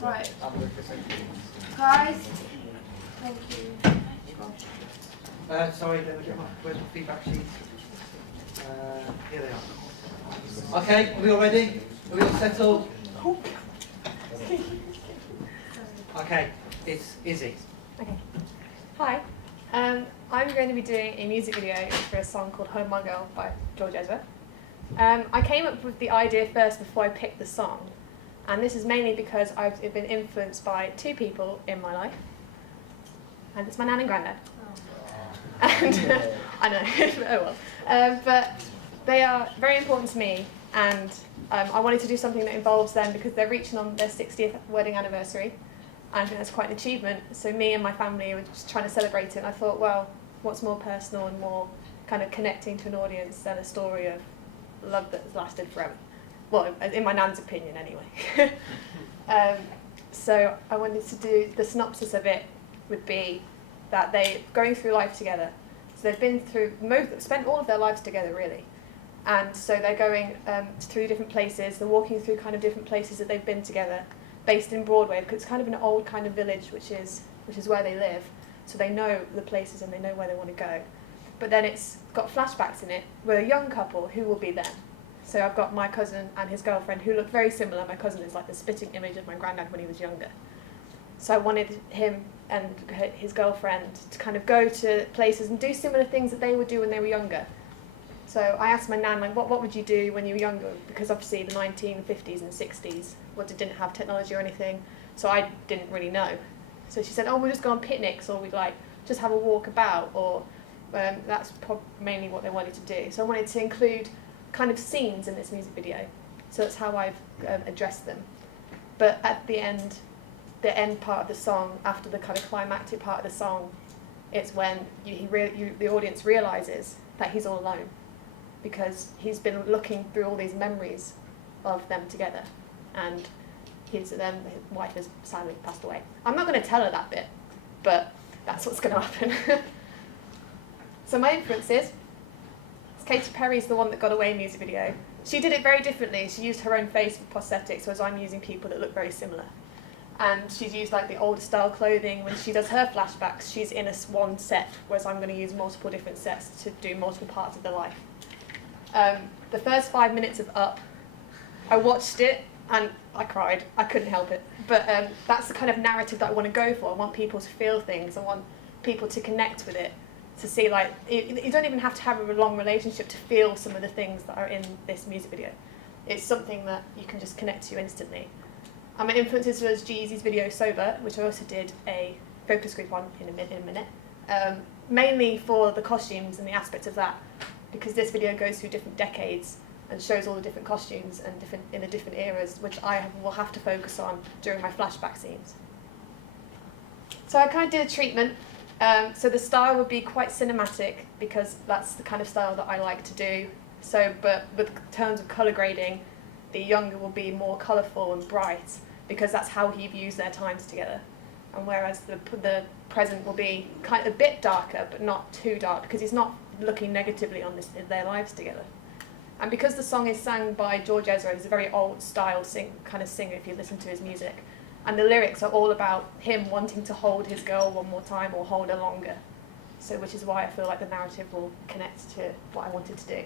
Right. Guys, thank you. Sorry, let me get where's my feedback sheet? Here they are. Okay, are we all ready? Are we all settled? Okay, it's Izzy. Okay. Hi. I'm going to be doing a music video for a song called Home My Girl by George Ezra. I came up with the idea first before I picked the song, and this is mainly because I've been influenced by two people in my life, and it's my nan and granddad. And I know, oh well. But they are very important to me, and I wanted to do something that involves them because they're reaching on their 60th wedding anniversary. I think that's quite an achievement. So me and my family were just trying to celebrate it, and I thought, well, what's more personal and more kind of connecting to an audience than a story of love that's lasted forever? Well, in my nan's opinion, anyway. So I wanted to do, the synopsis of it would be that they're going through life together. So they've been through, spent all of their lives together, really. And so they're going through different places, they're walking through kind of different places that they've been together, based in Broadway, because it's kind of an old kind of village, which is where they live. So they know the places and they know where they want to go. But then it's got flashbacks in it with a young couple who will be them. So I've got my cousin and his girlfriend who look very similar. My cousin is like the spitting image of my granddad when he was younger. So I wanted him and his girlfriend to kind of go to places and do similar things that they would do when they were younger. So I asked my nan, like, what would you do when you were younger? Because obviously the 1950s and 60s didn't have technology or anything, so I didn't really know. So she said, oh, we'll just go on picnics, or we'd like just have a walk about, or that's mainly what they wanted to do. So I wanted to include kind of scenes in this music video. So that's how I've addressed them. But at the end part of the song, after the kind of climactic part of the song, it's when the audience realizes that he's all alone, because he's been looking through all these memories of them together, and his wife has sadly passed away. I'm not going to tell her that bit, but that's what's going to happen. So my influences, Katy Perry's The One That Got Away music video. She did it very differently. She used her own face for prosthetics, whereas I'm using people that look very similar. And she's used like the older style clothing. When she does her flashbacks, she's in one set, whereas I'm going to use multiple different sets to do multiple parts of their life. The first 5 minutes of Up, I watched it and I cried. I couldn't help it. But that's the kind of narrative that I want to go for. I want people to feel things. I want people to connect with it, to see, like, you don't even have to have a long relationship to feel some of the things that are in this music video. It's something that you can just connect to instantly. And my influences was G-Eazy's video Sober, which I also did a focus group on in a minute. Mainly for the costumes and the aspects of that, because this video goes through different decades and shows all the different costumes and in the different eras, which I will have to focus on during my flashback scenes. So I kind of did a treatment. So the style would be quite cinematic, because that's the kind of style that I like to do. So, but with terms of colour grading, the younger will be more colourful and bright, because that's how he views their times together. And whereas the present will be kind of a bit darker, but not too dark, because he's not looking negatively on their lives together. And because the song is sung by George Ezra, he's a very old style kind of singer if you listen to his music. And the lyrics are all about him wanting to hold his girl one more time, or hold her longer. So, which is why I feel like the narrative will connect to what I wanted to do.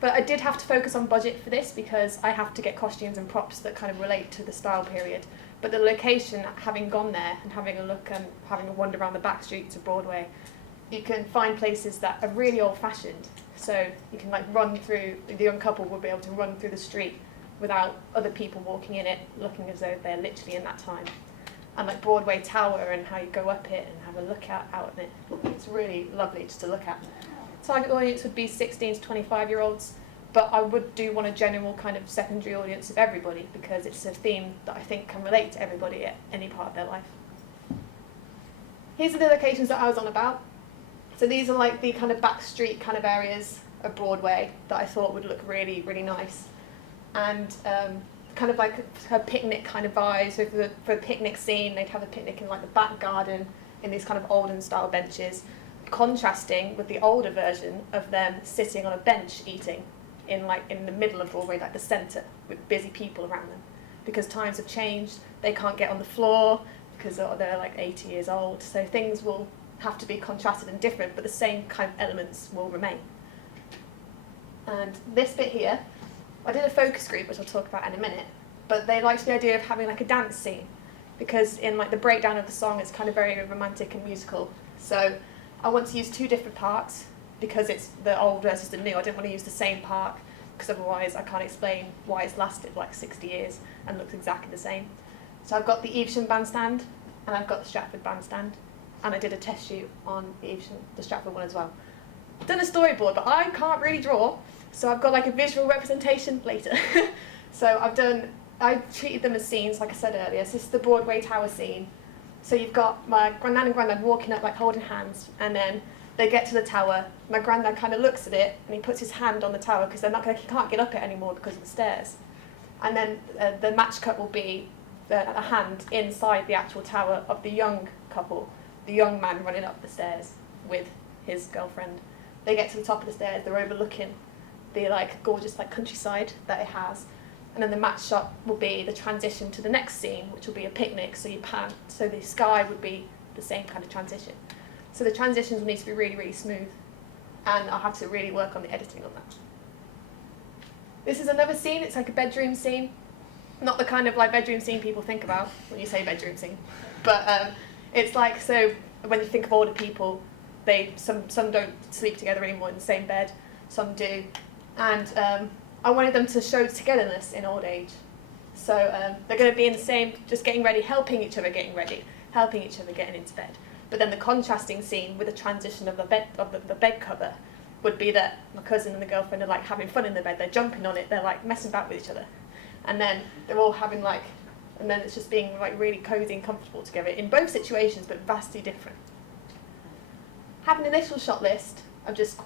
But I did have to focus on budget for this, because I have to get costumes and props that kind of relate to the style period. But the location, having gone there and having a look and having a wander around the back streets of Broadway, you can find places that are really old-fashioned. So you can like run through, the young couple will be able to run through the street without other people walking in it, looking as though they're literally in that time. And like Broadway Tower, and how you go up it and have a look out in it. It's really lovely just to look at. Target audience would be 16 to 25-year-olds, but I would do want a general kind of secondary audience of everybody, because it's a theme that I think can relate to everybody at any part of their life. Here's the locations that I was on about. So these are like the kind of back street kind of areas of Broadway that I thought would look really, really nice. And kind of like a picnic kind of vibe. So for a picnic scene, they'd have a picnic in like the back garden in these kind of olden style benches, contrasting with the older version of them sitting on a bench eating. in the middle of Broadway, like the centre, with busy people around them. Because times have changed, they can't get on the floor because they're like 80 years old. So things will have to be contrasted and different, but the same kind of elements will remain. And this bit here, I did a focus group, which I'll talk about in a minute, but they liked the idea of having like a dance scene, because in like the breakdown of the song, it's kind of very romantic and musical. So I want to use two different parts, because it's the old versus the new. I didn't want to use the same part, because otherwise I can't explain why it's lasted like 60 years and looks exactly the same. So I've got the Evesham bandstand, and I've got the Stratford bandstand, and I did a test shoot on the Stratford one as well. I've done a storyboard, but I can't really draw, so I've got like a visual representation later. So I treated them as scenes, like I said earlier. So this is the Broadway Tower scene. So you've got my granddad and granddad walking up, like holding hands, and then they get to the tower. My granddad kind of looks at it, and he puts his hand on the tower because he can't get up it anymore because of the stairs. And then the match cut will be a hand inside the actual tower of the young couple, the young man running up the stairs with his girlfriend. They get to the top of the stairs. They're overlooking the like gorgeous like countryside that it has. And then the match shot will be the transition to the next scene, which will be a picnic. So you pan, so the sky would be the same kind of transition. So the transitions will need to be really, really smooth, and I'll have to really work on the editing on that. This is another scene. It's like a bedroom scene, not the kind of like bedroom scene people think about when you say bedroom scene, but it's like, so when you think of older people, some don't sleep together anymore in the same bed, some do, and I wanted them to show togetherness in old age. So they're going to be in the same, just getting ready, helping each other getting ready, helping each other getting into bed. But then the contrasting scene with the transition of the bed cover would be that my cousin and the girlfriend are like having fun in the bed. They're jumping on it. They're like messing about with each other, and then they're all having like, and then it's just being like really cozy and comfortable together in both situations, but vastly different. Have an initial shot list of just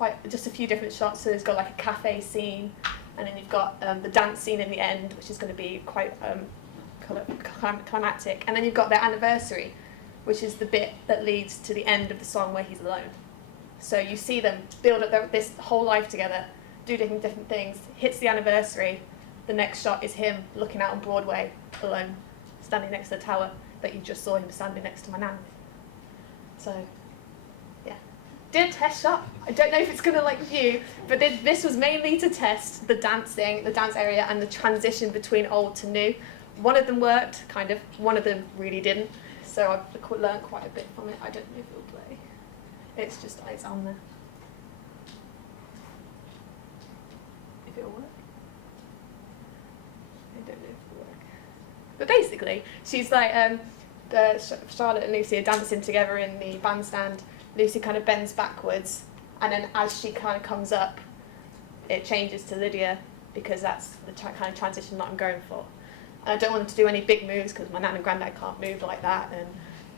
a few different shots. So it's got like a cafe scene, and then you've got the dance scene in the end, which is going to be quite climactic, and then you've got their anniversary, which is the bit that leads to the end of the song where he's alone. So you see them build up this whole life together, do different things, hits the anniversary, the next shot is him looking out on Broadway, alone, standing next to the tower that you just saw him standing next to my nan. So, yeah. Did a test shot. I don't know if it's going to like view, but this was mainly to test the dancing, the dance area, and the transition between old to new. One of them worked, kind of. One of them really didn't. So I've learned quite a bit from it. I don't know if it'll play. It's on there. If it'll work. I don't know if it'll work. But basically, she's like, Charlotte and Lucy are dancing together in the bandstand. Lucy kind of bends backwards, and then as she kind of comes up, it changes to Lydia, because that's the kind of transition that I'm going for. And I don't want to do any big moves because my nan and granddad can't move like that,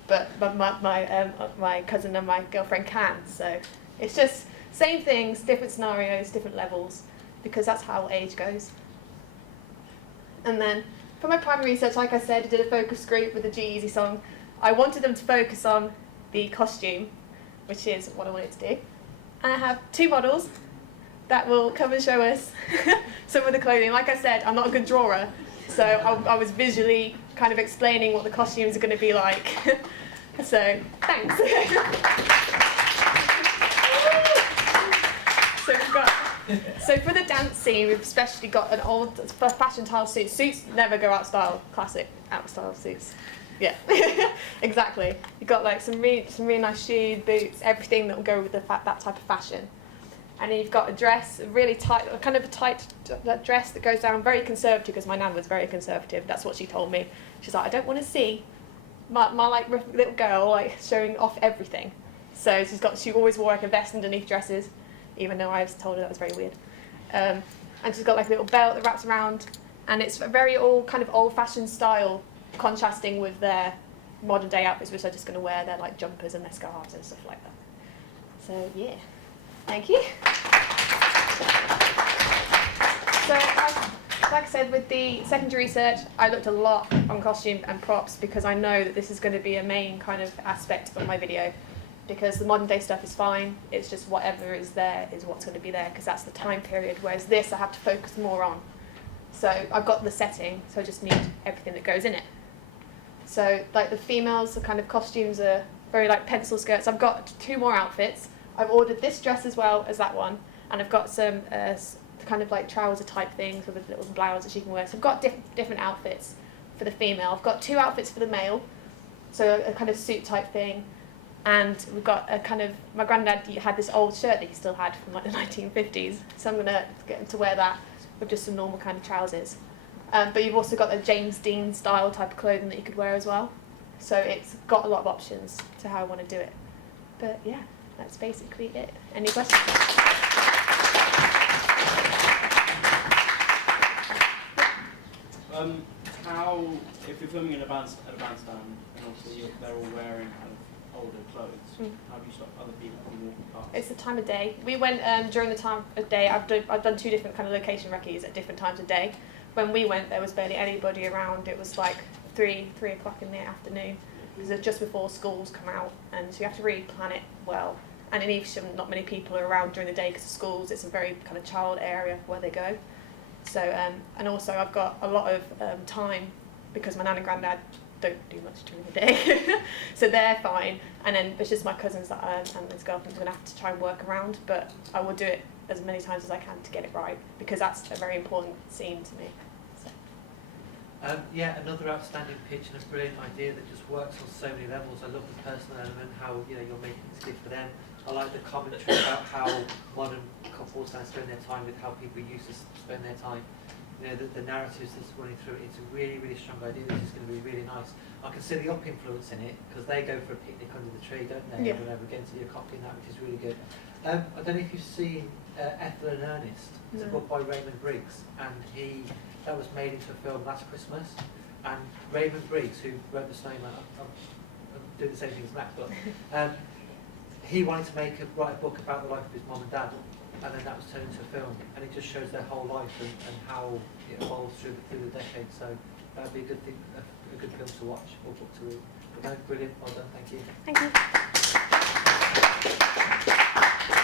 but my cousin and my girlfriend can. So it's just same things, different scenarios, different levels, because that's how age goes. And then for my primary research, like I said, I did a focus group with the G-Eazy song. I wanted them to focus on the costume, which is what I wanted to do. And I have two models that will come and show us some of the clothing. Like I said, I'm not a good drawer, so I was visually kind of explaining what the costumes are going to be like. So, thanks. So for the dance scene, we've especially got an old fashion style suit. Suits never go out style, classic out style suits. Yeah, exactly. You've got like some really nice shoes, boots, everything that will go with that type of fashion. And then you've got a dress, a really tight, kind of a tight dress that goes down, very conservative, because my nan was very conservative. That's what she told me. She's like, I don't want to see my like little girl like showing off everything. So she always wore like a vest underneath dresses, even though I was told her that was very weird. And she's got like a little belt that wraps around, and it's a very kind of old-fashioned style, contrasting with their modern day outfits, which are just going to wear their like jumpers and their scarves and stuff like that. So yeah, thank you. So like I said, with the secondary research, I looked a lot on costume and props, because I know that this is going to be a main kind of aspect of my video. because the modern day stuff is fine. It's just whatever is there is what's going to be there, because that's the time period. Whereas this, I have to focus more on. So I've got the setting, so I just need everything that goes in it. So like the females, the kind of costumes are very like pencil skirts. I've got 2 more outfits. I've ordered this dress as well as that one, and I've got some kind of like trouser type things with a little blouse that she can wear. So I've got different outfits for the female. I've got 2 outfits for the male, so a kind of suit type thing. And we've got a kind of, my granddad had this old shirt that he still had from like the 1950s, so I'm going to get him to wear that with just some normal kind of trousers. But you've also got the James Dean style type of clothing that you could wear as well. So it's got a lot of options to how I want to do it. But yeah, that's basically it. Any questions? How, if you're filming at a bandstand, and obviously they're all wearing kind of older clothes, how do you stop other people from walking past? It's the time of day. We went during the time of day. I've done 2 different kind of location recce's at different times of day. When we went, there was barely anybody around. It was like 3 o'clock in the afternoon, because it's just before schools come out, and so you have to really plan it well. And in Evesham, not many people are around during the day because of schools. It's a very kind of child area where they go. So and also I've got a lot of time because my nan and granddad don't do much during the day, so they're fine. And then it's just my cousins that and his girlfriend's going to have to try and work around. But I will do it as many times as I can to get it right, because that's a very important scene to me. So. Yeah, another outstanding pitch and a brilliant idea that just works on so many levels. I love the personal element, how you're making this good for them. I like the commentary about how modern couples now spend their time with how people used to spend their time. The narratives that's running through it. It's a really, really strong idea. This is going to be really nice. I can see the Up influence in it, because they go for a picnic under the tree, don't they? Yeah. Over and over again, so you're copying that, which is really good. I don't know if you've seen Ethel and Ernest. It's a book by Raymond Briggs, and that was made into a film last Christmas. And Raymond Briggs, who wrote The Snowman, I'm doing the same thing as Matt, but he wanted to write a book about the life of his mum and dad, and then that was turned into a film, and it just shows their whole life and how it evolves through the decades. So that'd be a good thing, a good film to watch or book to read. But no, brilliant, well done, thank you. Thank you.